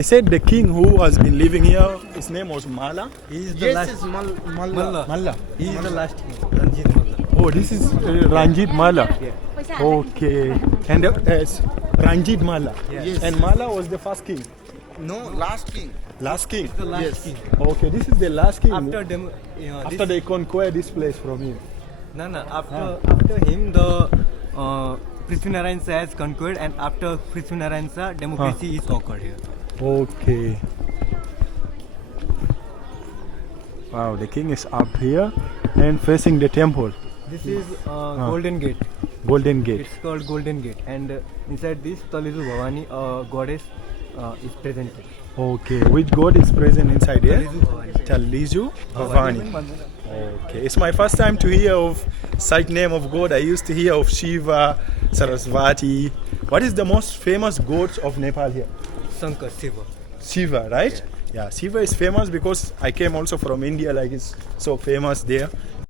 I said the king who has been living here, his name was Malla. He is the last. Malla. Malla. He is the last king. Ranjit Malla. Oh, this is Ranjit Malla. Yeah. Okay. And Ranjit Malla. Yes. And Malla was the first king. No, last king. Last king. The last king. Okay, this is the last king. After They conquer this place from him. after him the Prithvinarayan Shah has conquered, and after Prithvinarayan Shah democracy is occurred here. Okay. Wow, the king is up here and facing the temple. This is Golden Gate. Golden Gate. It's called Golden Gate, and inside this Talizu Bhavani goddess is presented. Okay, which god is present inside here? Talizu Bhavani. Talizu Bhavani. Okay, it's my first time to hear of such name of god. I used to hear of Shiva, Saraswati. What is the most famous gods of Nepal here? Shankar, Shiva. Shiva, right? Yeah, Shiva is famous because I came also from India, like it's so famous there.